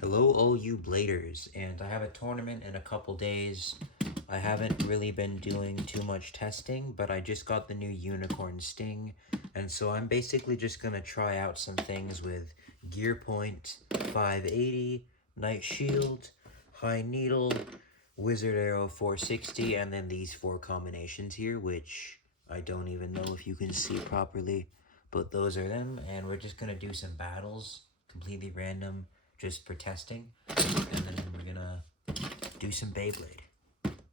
Hello, all you bladers, and I have a tournament in a couple days. I haven't really been doing too much testing, but I just got the new Unicorn Sting, and so I'm basically just gonna try out some things with Gear Point 580, Night Shield, High Needle, Wizard Arrow 460, and then these four combinations here, which I don't even know if you can see properly, but those are them, and we're just gonna do some battles, completely random, just for testing, and then we're gonna do some Beyblade.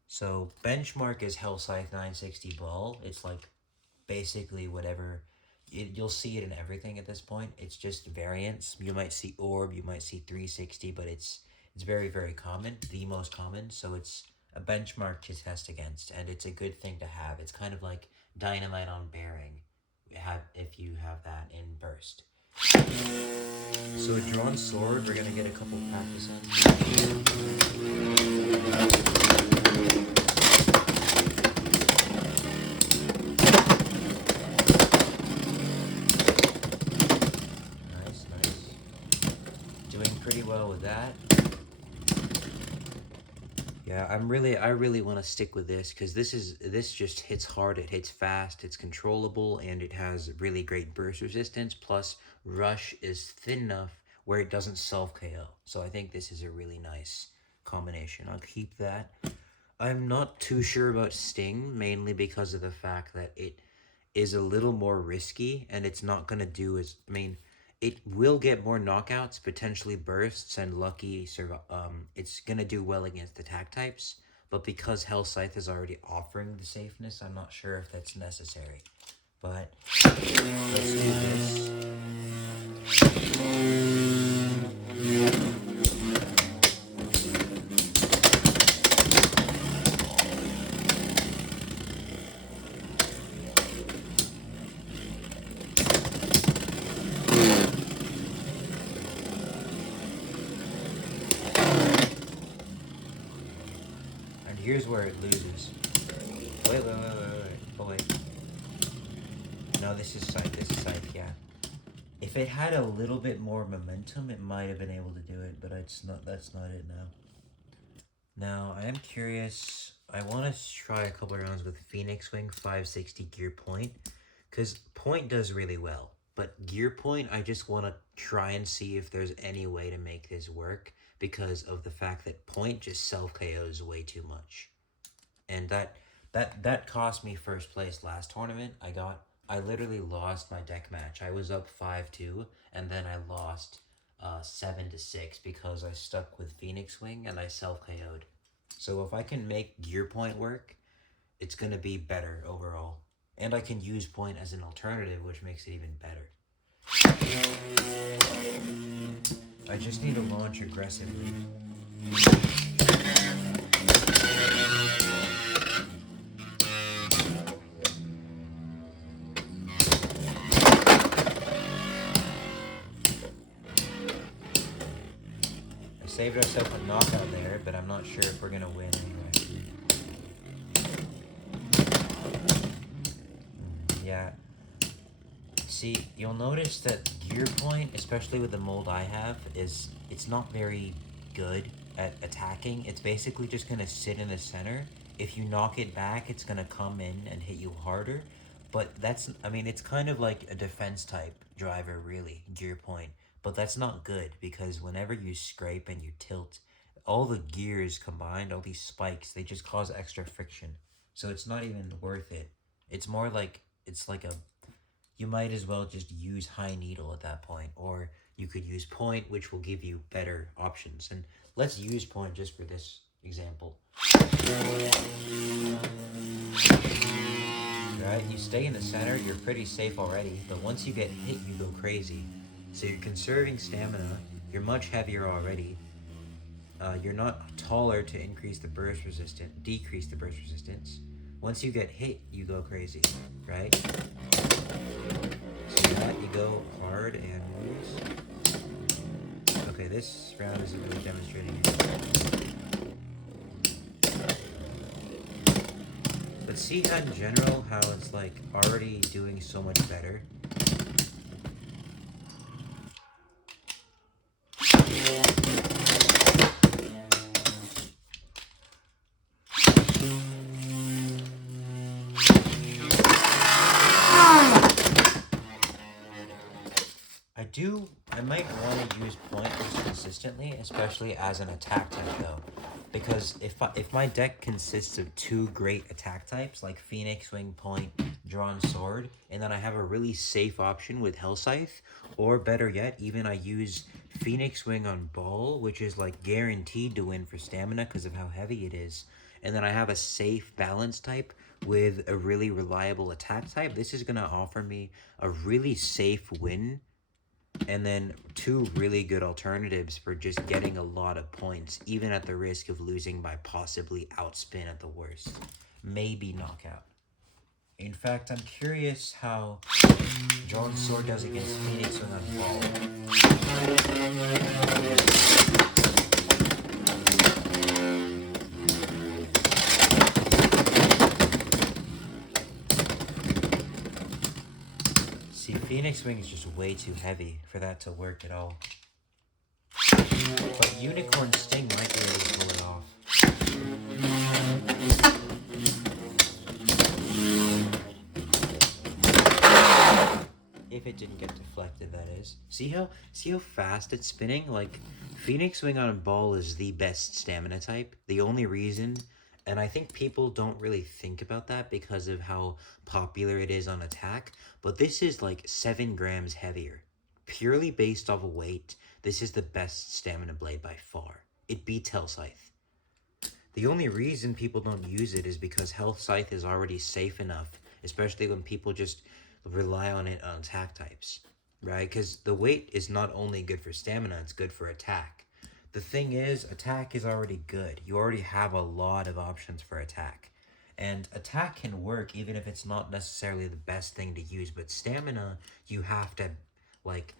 So benchmark is Hell Scythe 960 Ball. It's like basically whatever. You'll see it in everything at this point. It's just variants. You might see Orb, you might see 360, but it's very, very common, the most common. So it's a benchmark to test against, and it's a good thing to have. It's kind of like dynamite on bearing. If you have that in burst. So a drawn sword, we're gonna get a couple practice Nice, nice. Doing pretty well with that. Yeah, I really want to stick with this because this just hits hard, it hits fast, it's controllable, and it has really great burst resistance. Plus, rush is thin enough where it doesn't self KO. So I think this is a really nice combination. I'll keep that. I'm not too sure about Sting, mainly because of the fact that it is a little more risky and it's not going to do as, I mean, it will get more knockouts, potentially bursts, and lucky it's going to do well against attack types, but because Hell Scythe is already offering the safeness, I'm not sure if that's necessary. But let's do this. And here's where it loses. Wait. Oh, wait. No, this is Scythe, yeah. If it had a little bit more momentum, it might have been able to do it, but that's not it now. Now, I am curious. I want to try a couple rounds with Phoenix Wing 560 Gear Point, because Point does really well. But Gear Point, I just want to try and see if there's any way to make this work, because of the fact that Point just self KOs way too much. And that cost me first place last tournament. I literally lost my deck match. I was up 5-2, and then I lost 7-6 because I stuck with Phoenix Wing and I self KO'd. So if I can make Gear Point work, it's gonna be better overall. And I can use Point as an alternative, which makes it even better. I just need to launch aggressively. Saved ourselves a knockout there, but I'm not sure if we're gonna win anyway. Yeah. See, you'll notice that Gear Point, especially with the mold I have, it's not very good at attacking. It's basically just gonna sit in the center. If you knock it back, it's gonna come in and hit you harder. But it's kind of like a defense type driver, really, Gear Point. But that's not good, because whenever you scrape and you tilt, all the gears combined, all these spikes, they just cause extra friction. So it's not even worth it. It's more like, you might as well just use High Needle at that point. Or you could use Point, which will give you better options. And let's use Point just for this example. Right, you stay in the center, you're pretty safe already, but once you get hit, you go crazy. So you're conserving stamina, you're much heavier already, you're not taller to decrease the burst resistance. Once you get hit, you go crazy, right? So that, you go hard and lose. Okay, this round isn't really demonstrating it. But see how in general, how it's like already doing so much better. I might want to use point just consistently, especially as an attack type though. Because if my deck consists of two great attack types, like Phoenix Wing Point, Drawn Sword, and then I have a really safe option with Hell Scythe, or better yet, even I use Phoenix Wing on Ball, which is like guaranteed to win for stamina because of how heavy it is, and then I have a safe balance type with a really reliable attack type, this is going to offer me a really safe win and then two really good alternatives for just getting a lot of points, even at the risk of losing by possibly outspin at the worst. Maybe knockout. In fact, I'm curious how Drawn Sword does against Phoenix Wing on Ball. See, Phoenix Wing is just way too heavy for that to work at all. But Unicorn Sting might be able to pull it off. If it didn't get deflected, that is. See how fast it's spinning? Like, Phoenix Wing on Ball is the best stamina type. The only reason, and I think people don't really think about that because of how popular it is on attack, but this is like 7 grams heavier. Purely based off of weight, this is the best stamina blade by far. It beats Hell Scythe. The only reason people don't use it is because Hell Scythe is already safe enough, especially when people just rely on it on attack types, right? Because the weight is not only good for stamina, it's good for attack. The thing is, attack is already good. You already have a lot of options for attack. And attack can work even if it's not necessarily the best thing to use, but stamina, you have to, like,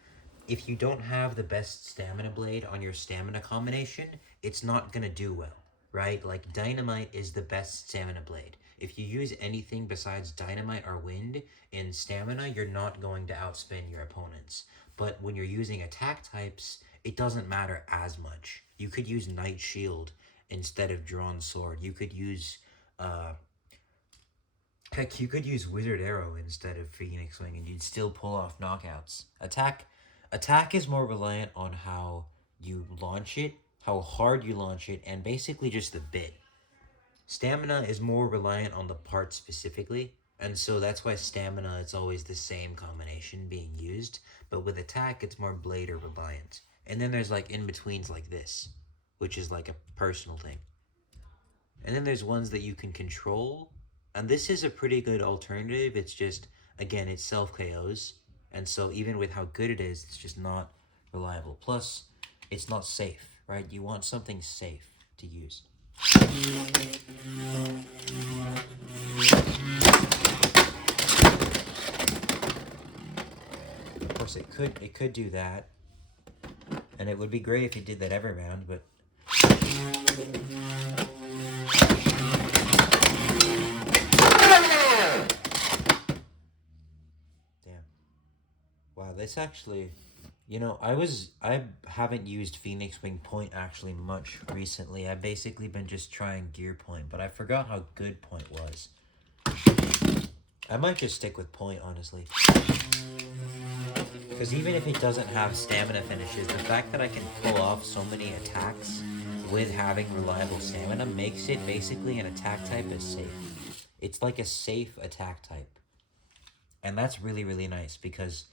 if you don't have the best stamina blade on your stamina combination, it's not gonna do well, right? Like, Dynamite is the best stamina blade. If you use anything besides Dynamite or Wind in stamina, you're not going to outspin your opponents. But when you're using attack types, it doesn't matter as much. You could use Night Shield instead of Drawn Sword. You could use, heck, you could use Wizard Arrow instead of Phoenix Wing, and you'd still pull off knockouts. Attack is more reliant on how you launch it, how hard you launch it, and basically just the bit. Stamina is more reliant on the part specifically, and so that's why stamina, it's always the same combination being used, but with attack, it's more blader reliant. And then there's like in-betweens like this, which is like a personal thing. And then there's ones that you can control, and this is a pretty good alternative. It's just, again, it's self-KOs, and so even with how good it is, it's just not reliable. Plus, it's not safe, right? You want something safe to use. Of course, it could do that, and it would be great if it did that every round, but damn. Wow, this actually, you know, I haven't used Phoenix Wing Point actually much recently. I've basically been just trying Gear Point, but I forgot how good Point was. I might just stick with Point, honestly. Because even if it doesn't have stamina finishes, the fact that I can pull off so many attacks with having reliable stamina makes it basically an attack type as safe. It's like a safe attack type. And that's really, really nice because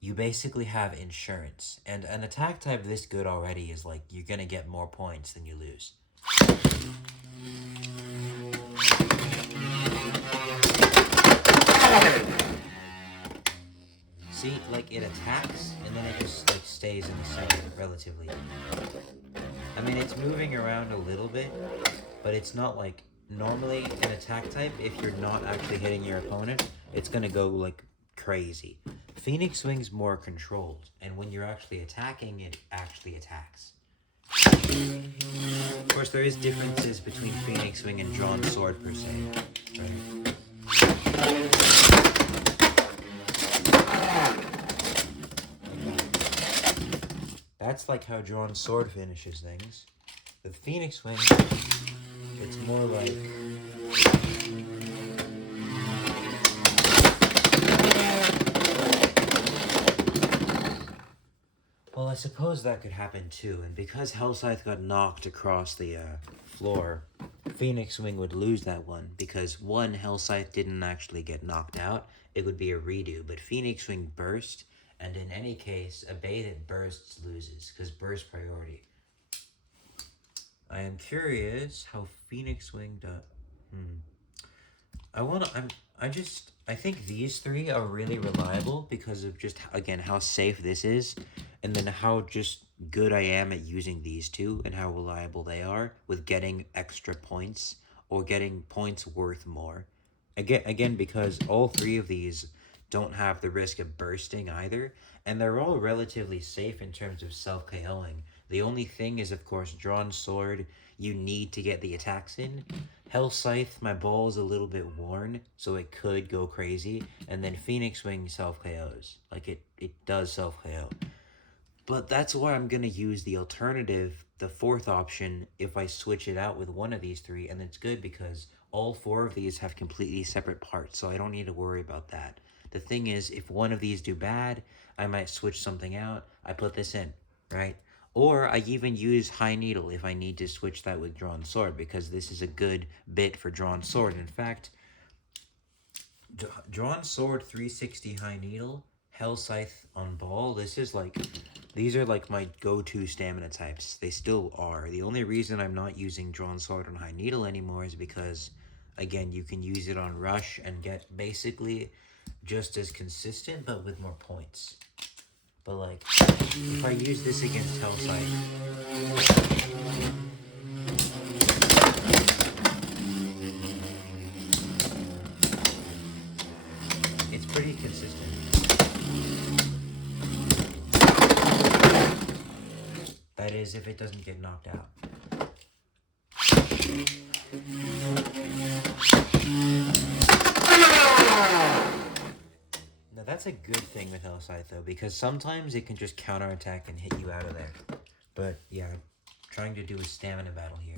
you basically have insurance. And an attack type this good already is like, you're gonna get more points than you lose. See, like, it attacks, and then it just, like, stays in the center, relatively. I mean, it's moving around a little bit, but it's not, like, normally an attack type, if you're not actually hitting your opponent, it's gonna go, like, crazy. Phoenix Wing's more controlled, and when you're actually attacking, it actually attacks. Of course, there is differences between Phoenix Wing and Drawn Sword, per se, right? That's like how Drawn Sword finishes things. The Phoenix Wing, it's more like... Well, I suppose that could happen too, and because Hellscythe got knocked across the floor, Phoenix Wing would lose that one, because one, Hellscythe didn't actually get knocked out, it would be a redo, but Phoenix Wing burst, and in any case, a bay that bursts loses, because burst priority. I am curious how Phoenix Wing does. I think these three are really reliable because of just, again, how safe this is, and then how just good I am at using these two, and how reliable they are with getting extra points, or getting points worth more. Again, because all three of these don't have the risk of bursting either, and they're all relatively safe in terms of self-KOing. The only thing is, of course, Drawn Sword, you need to get the attacks in. Hell Scythe, my ball is a little bit worn, so it could go crazy. And then Phoenix Wing self-KOs. Like, it does self-KO. But that's why I'm going to use the alternative, the fourth option, if I switch it out with one of these three. And it's good because all four of these have completely separate parts, so I don't need to worry about that. The thing is, if one of these do bad, I might switch something out. I put this in, right? Or I even use High Needle if I need to switch that with Drawn Sword, because this is a good bit for Drawn Sword. In fact, Drawn Sword 360 High Needle, Hell Scythe on ball, these are like my go-to stamina types. They still are. The only reason I'm not using Drawn Sword on High Needle anymore is because, again, you can use it on Rush and get basically just as consistent, but with more points. But, like, if I use this against Hellscythe, it's pretty consistent. That is, if it doesn't get knocked out. Now that's a good thing with Hellscythe though, because sometimes it can just counterattack and hit you out of there. But yeah, I'm trying to do a stamina battle here.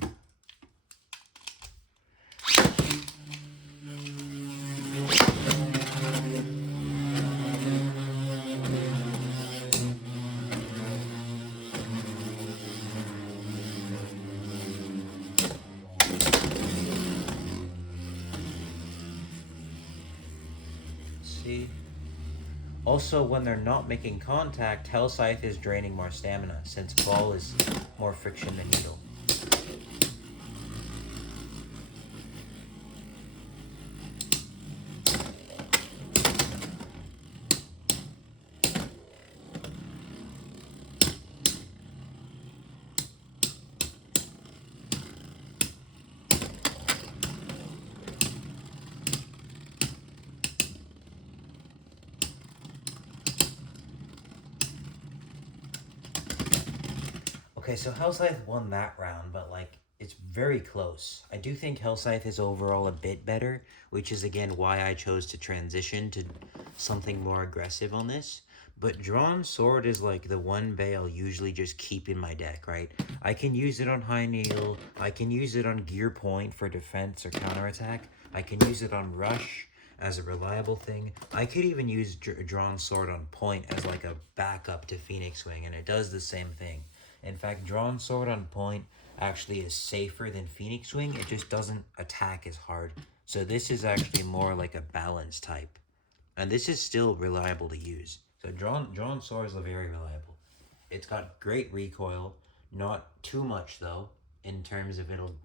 See? Also, when they're not making contact, Hellscythe is draining more stamina, since ball is more friction than needle. Okay, so Hellscythe won that round, but, like, it's very close. I do think Hellscythe is overall a bit better, which is, again, why I chose to transition to something more aggressive on this. But Drawn Sword is, like, the one bay I'll usually just keep in my deck, right? I can use it on High Needle. I can use it on Gear Point for defense or counterattack. I can use it on Rush as a reliable thing. I could even use Drawn Sword on Point as, like, a backup to Phoenix Wing, and it does the same thing. In fact, Drawn Sword on Point actually is safer than Phoenix Wing. It just doesn't attack as hard. So this is actually more like a balance type. And this is still reliable to use. So Drawn Sword is very reliable. It's got great recoil. Not too much, though, in terms of it'll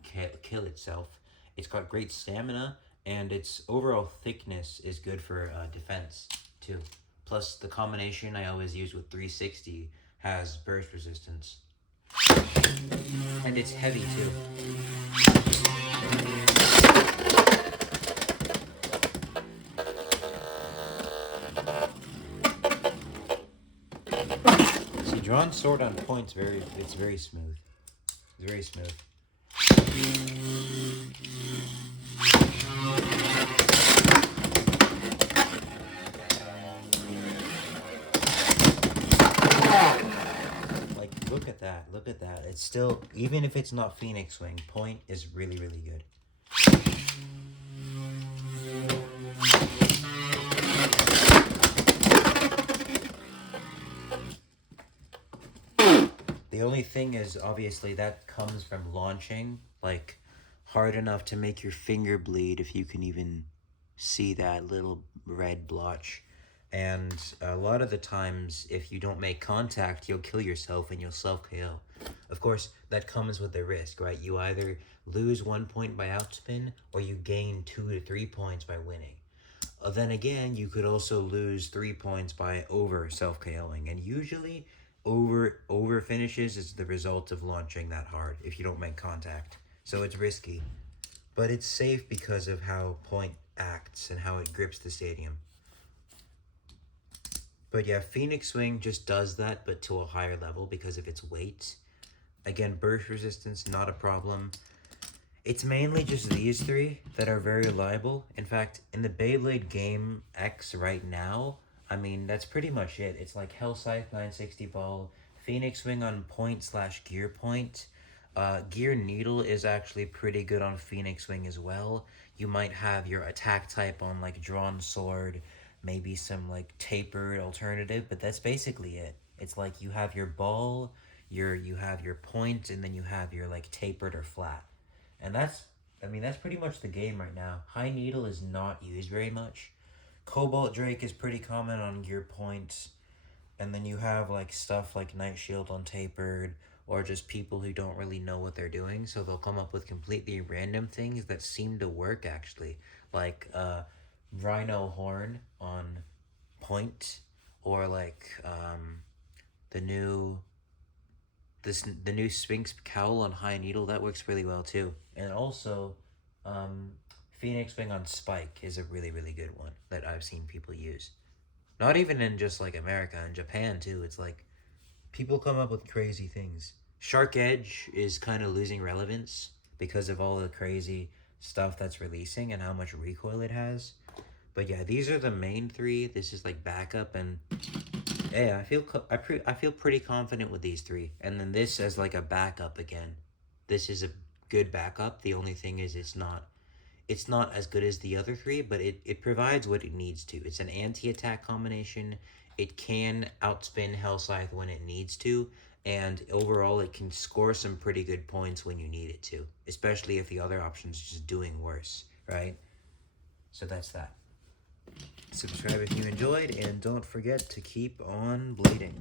kill itself. It's got great stamina, and its overall thickness is good for defense, too. Plus, the combination I always use with 360 has burst resistance. And it's heavy too. See, Drawn Sword on Point's it's very smooth. It's very smooth. Look at that. Look at that. It's still, even if it's not Phoenix Wing, Point is really, really good. the only thing is, obviously, that comes from launching, like, hard enough to make your finger bleed, if you can even see that little red blotch. And a lot of the times, if you don't make contact, you'll kill yourself and you'll self KO. Of course, that comes with the risk, right? You either lose 1 point by outspin, or you gain 2 to 3 points by winning. Then again, you could also lose 3 points by over self KOing, and usually over finishes is the result of launching that hard if you don't make contact. So it's risky, but it's safe because of how point acts and how it grips the stadium. But yeah, Phoenix Swing just does that, but to a higher level because of its weight. Again, burst resistance, not a problem. It's mainly just these three that are very reliable. In fact, in the Beyblade Game X right now, I mean, that's pretty much it. It's like Hell Scythe 960 Ball, Phoenix Swing on point/gear point. Gear Needle is actually pretty good on Phoenix Swing as well. You might have your attack type on like Drawn Sword, maybe some like tapered alternative, but that's basically it. It's like you have your ball, you have your point, and then you have your like tapered or flat. And that's pretty much the game right now. High Needle is not used very much. Cobalt Drake is pretty common on gear points. And then you have like stuff like Night Shield on tapered, or just people who don't really know what they're doing, so they'll come up with completely random things that seem to work actually. Like Rhino Horn on point, or like the new the new Sphinx Cowl on High Needle, that works really well too. And also, Phoenix Wing on Spike is a really, really good one that I've seen people use. Not even in just like America, in Japan too. It's like people come up with crazy things. Shark Edge is kind of losing relevance because of all the crazy stuff that's releasing and how much recoil it has. But yeah, these are the main three. This is like backup, and yeah, I feel pretty confident with these three. And then this as like a backup again. This is a good backup. The only thing is it's not as good as the other three, but it provides what it needs to. It's an anti-attack combination. It can outspin Hell Scythe when it needs to, and overall it can score some pretty good points when you need it to, especially if the other option's just doing worse, right? So that's that. Subscribe if you enjoyed, and don't forget to keep on blading.